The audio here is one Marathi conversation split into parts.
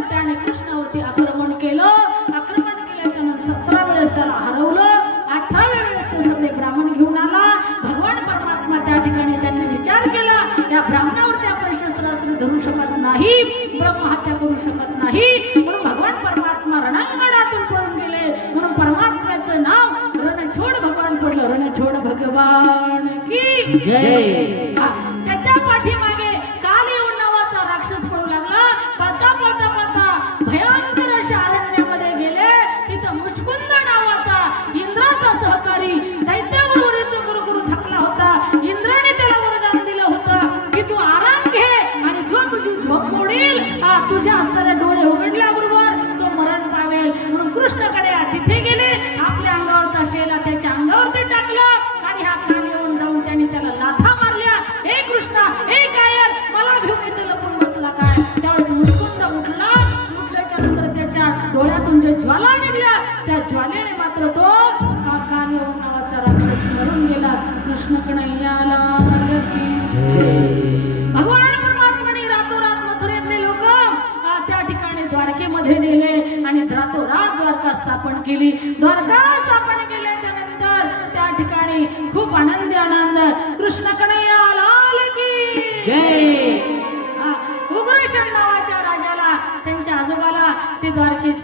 त्याने कृष्णावरती आक्रमण केलं. आक्रमण केल्याच्यानंतर सतरा वेळेस त्याला हरवलं. अठराव्या वेळेस तो सगळे ब्राह्मण घेऊन आला. भगवान परमात्मा त्या ठिकाणी त्यांनी विचार केला. या ब्राह्मणावरती आपण शस्त्रास्त्र धरू शकत नाही. ब्रह्महत्या करू शकत नाही. म्हणून भगवान परमात्मा रणांगणातून पळून गेले. म्हणून परमात्म्याचं नाव रणछोड भगवान पडलं. रणछोड भगवान की जय. त्याच्या पाठीमागे काल येऊन नावाचा राक्षस ए कायर मला भिवून इथे लपून बसला काय? त्यावेळेस मुस्कुंद उठला. उठल्याच्या नंतर त्याच्या डोळ्यातून जे ज्वाला निघल्या त्या ज्वालेने मात्र तो हा नावाचा राक्षस मरून गेला. कृष्ण कन्हैयाला भगवान परमात्माने रातोरात मथुरेतले लोक त्या ठिकाणी द्वारकेमध्ये नेले आणि रातोरात द्वारका स्थापन केली. द्वारका स्थापन केल्याच्यानंतर त्या ठिकाणी खूप आनंदी आनंद. कृष्ण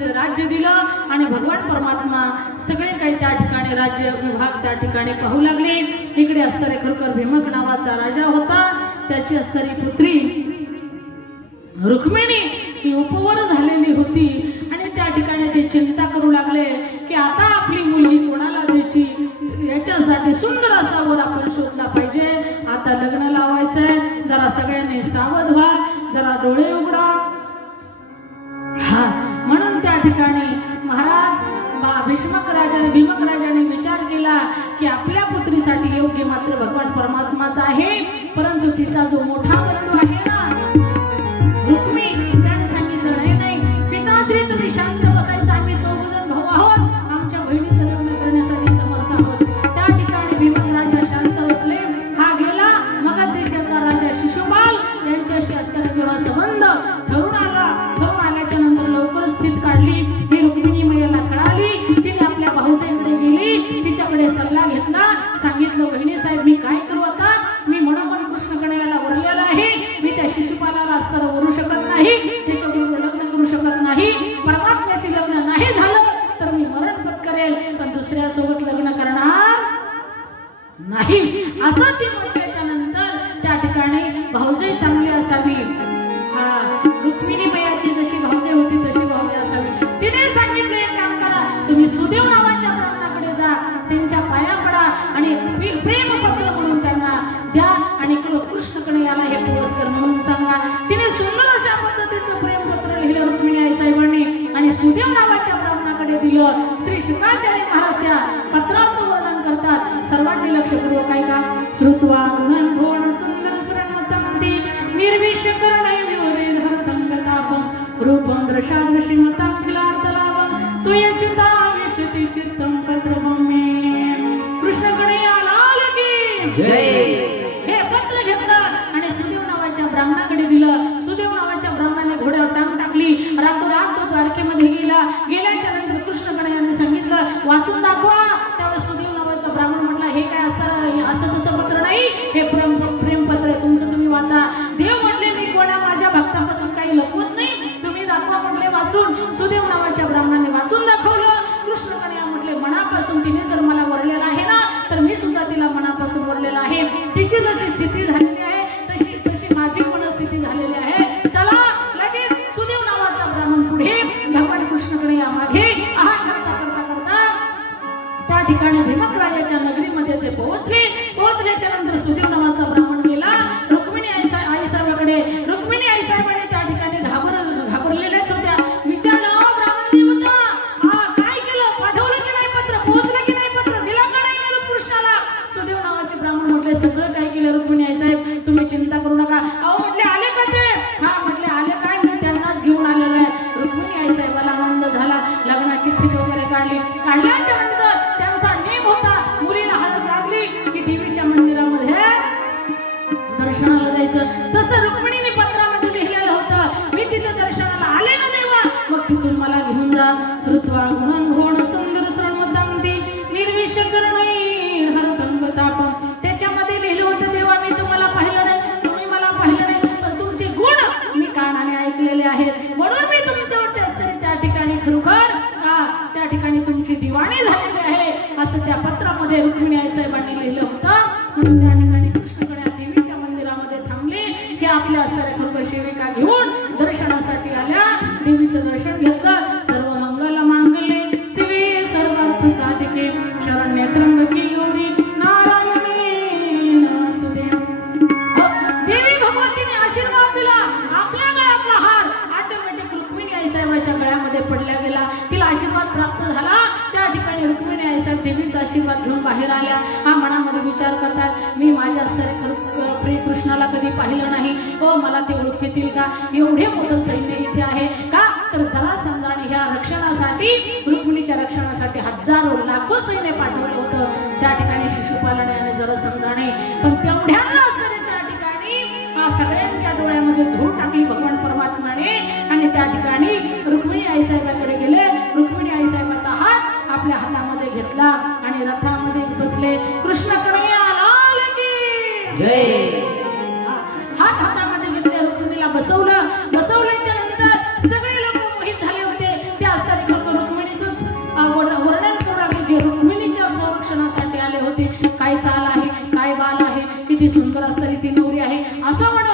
द्वारकेचं राज्य दिलं आणि भगवान परमात्मा सगळे काही त्या ठिकाणी राज्य विभाग त्या ठिकाणी पाहू लागले. इकडे असणारे खरोखर भीमक नावाचा राजा होता. त्याची असणारी पुत्री रुक्मिणी ही उपवर झालेली होती. आणि त्या ठिकाणी ते चिंता करू लागले की आता आपली मुलगी कोणाला द्यायची? याच्यासाठी सुंदर असा वर आपण शोधला पाहिजे. आता लग्न लावायचंय. जरा सगळ्यांनी सावध व्हा. जरा डोळे उघडा. राजाने भीमक राजाने विचार केला की आपल्या पुत्रीसाठी योग्य मात्र भगवान परमात्माचा आहे परंतु तिचा जो मोठा बंधू आहे करेल पण दुसऱ्यासोबत लग्न करणार नाही. असं ती म्हटल्याच्या नंतर त्या ठिकाणी भाऊजाई चांगली असावी. हा रुक्मिणी मयाची जशी भाऊजाई होती तशी भाऊजाई असावी. तिने सांगितलं एक काम करा. तुम्ही सुदेव नावाच्या ब्राह्मणाकडे जा. त्यांच्या पाया पडा आणि प्रे- प्रेमपत्र म्हणून त्यांना द्या आणि कृ- कृष्णकडे याला हे पोहोच कर म्हणून सांगा. तिने सुंदर अशा पद्धतीचं प्रेमपत्र लिहिलं रुक्मिणी आई साहेबांनी आणि सुदेव नावाच्या दिलं श्री शुकाचार्य महाराज त्या पत्राचं वर्णन करतात. सर्वांनी लक्षपूर्वक ऐका. श्रुत्वा गुणन भुवन सुंदर श्रणमतंती निर्विश करणय विवरे धरतं गतापं. रूपं दृशादृशिमतं खिलार्थलाभं चित्तं पत्रमं मे कृष्णकडे लाल की. जय. हे पत्र घेतलं आणि सुदेव नावाच्या ब्राह्मणाकडे दिलं. सुदेव नावाच्या ब्राह्मणाने घोड्यावर टांग टाकली. रातोरात तो द्वारकेमध्ये गेला. गेल्याच्यानंतर कृष्णकडे यांनी सांगितलं वाचून दाखवा. त्यावेळेस सुदेव नावाचा ब्राह्मण म्हटला हे काय असं हे असं तसं पत्र नाही. हे प्रेम प्रेमपत्र आहे. तुमचं तुम्ही वाचा. देव म्हटले मी कोणा माझ्या भक्तापासून काही लपवत नाही. तुम्ही दाखवा म्हटले वाचून. सुदेव नावाच्या ब्राह्मणाने वाचून दाखवलं. कृष्णकडे म्हटले मनापासून तिने जर मला वरलेला आहे ना तर मी सुद्धा तिला मनापासून वरलेला आहे. तिची जशी स्थिती झाली ठिकाणी भीमकरायाच्या नगरीमध्ये ते पोहोचले. पोहोचल्याच्या नंतर सुदेव नावाचा ब्राह्मण गेला. रुक्मिणी आई सा आई साहेबाकडे रुक्मिणी आई साहेबाने त्या ठिकाणी घाबर घाबरलेल्याच होत्या. विचारलं ब्राह्मण देवता हा काय केलं? पाठवलं की नाही पत्र? पोहोचलं की नाही पत्र? दिला का नाही कृष्णाला सुदेव नावाचे ब्राह्मण म्हटले सगळं काय केलं रुक्मिणी आई साहेब? तुम्ही चिंता करू नका. मंदिरामध्ये रुक्मिणी साहेबांनी लिहिलं होतं. म्हणून त्या ठिकाणी कृष्णकड्या देवीच्या मंदिरामध्ये थांबले. हे आपल्या सर्व सेविका घेऊन दर्शनासाठी आल्या. देवीचं दर्शन घेतलं. सर्व मंगल मांगले. शिवे सर्वार्थ साधिके. शरण नेत्रंगी देवीचा आशीर्वाद घेऊन बाहेर आल्या. हा मनामध्ये विचार करतात मी माझ्या खरं प्रिय कृष्णाला कधी पाहिलं नाही? हो मला ते ओळखीतील का? एवढे मोठं सैन्य इथे आहे. का? तर जरासंधाने ह्या रक्षणासाठी रुक्मिणीच्या रक्षणासाठी हजारो लाखो सैन्य पाठवलं होतं. त्या ठिकाणी शिशुपालने आणि जरासंधाने पण बसवलं. बसवल्याच्या नंतर सगळे लोक मोहित झाले होते. त्या सारखं रुक्मिणीचंच वर्णन करून आम्ही जे रुक्मिणीच्या संरक्षणासाठी आले होते काय चाल आहे काय बाल आहे किती सुंदर असणारी ती नवरी आहे असं म्हणून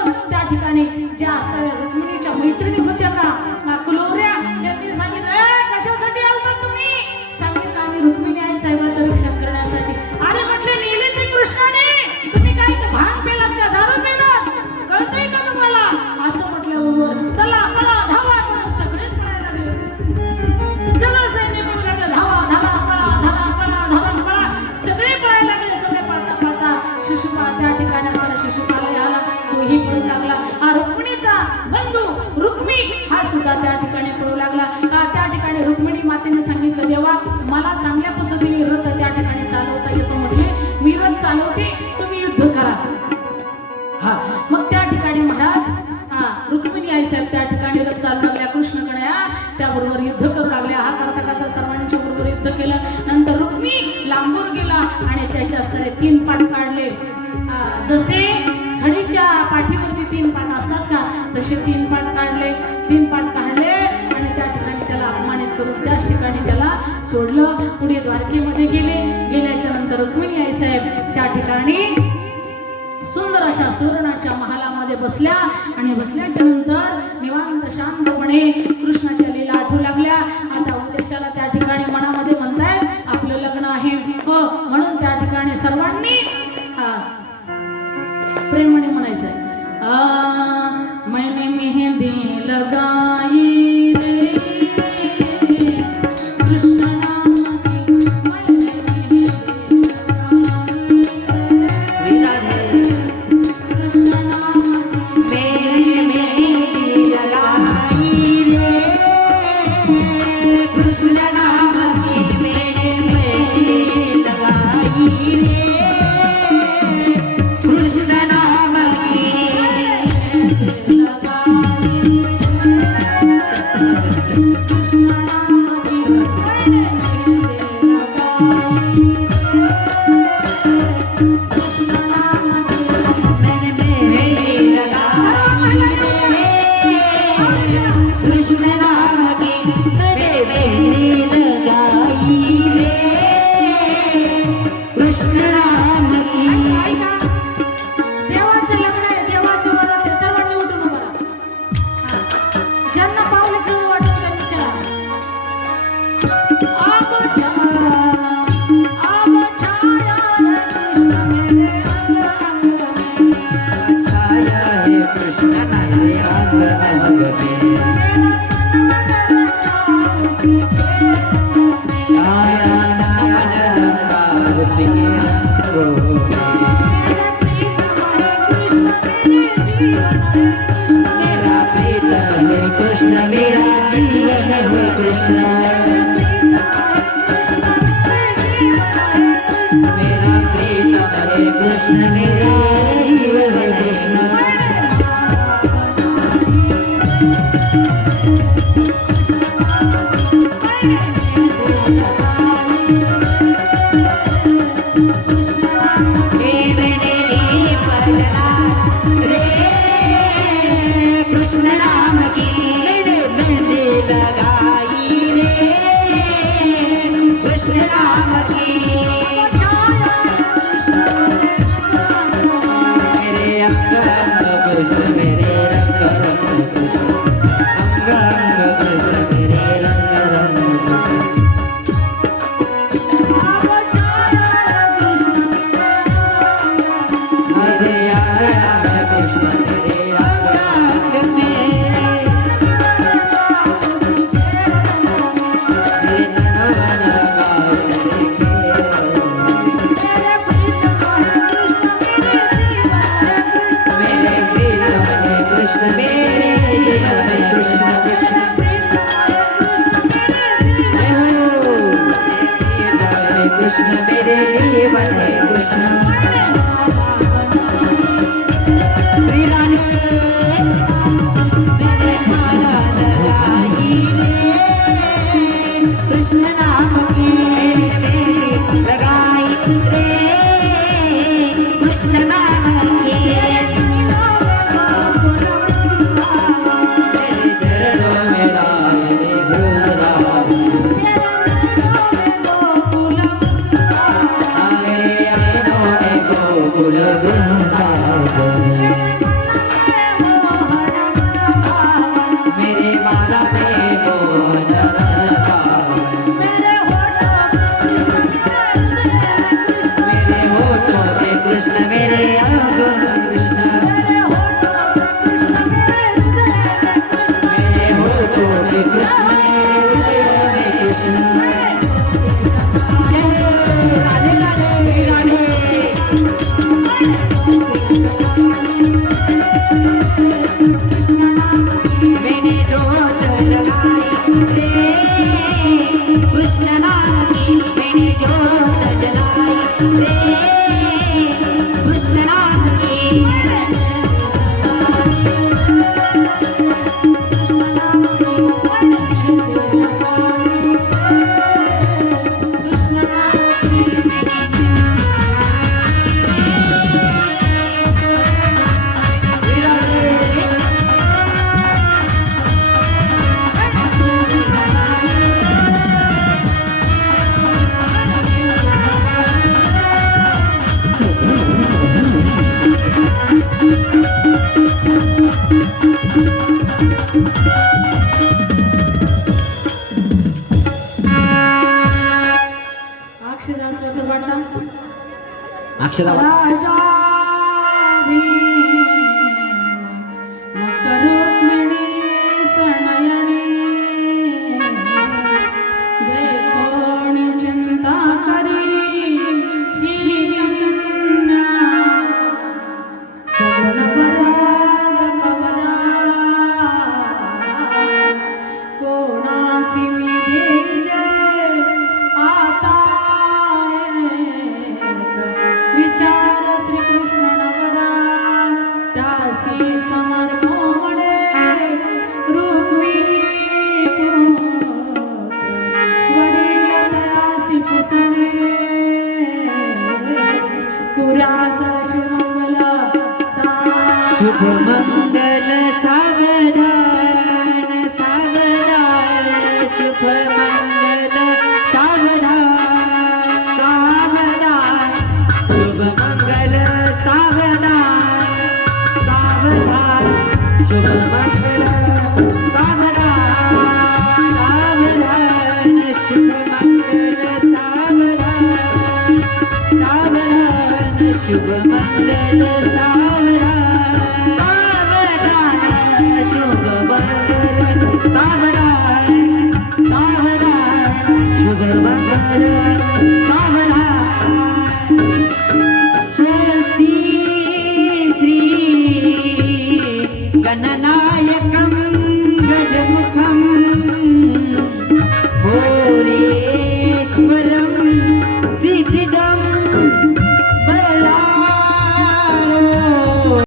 साहेब त्या ठिकाणी चालू लागल्या कृष्णकण्या त्याबरोबर युद्ध करू लागल्या हा करता करता सर्वांच्या बरोबर युद्ध केलं. नंतर रुक्मी लांबून गेला आणि त्याच्या सरे तीन पान काढले. जसे घडीच्या पाठीवरती तीन पान असतात का तसे तीन पान काढले. तीन पान काढले आणि त्या ठिकाणी त्याला अपमानित करून त्याच ठिकाणी त्याला सोडलं. अशा सूर्यनाच्या महालामध्ये बसल्या आणि बसल्याच्या नंतर निवांत शांतपणे कृष्णाच्या लगाई 谢谢大家。সুবল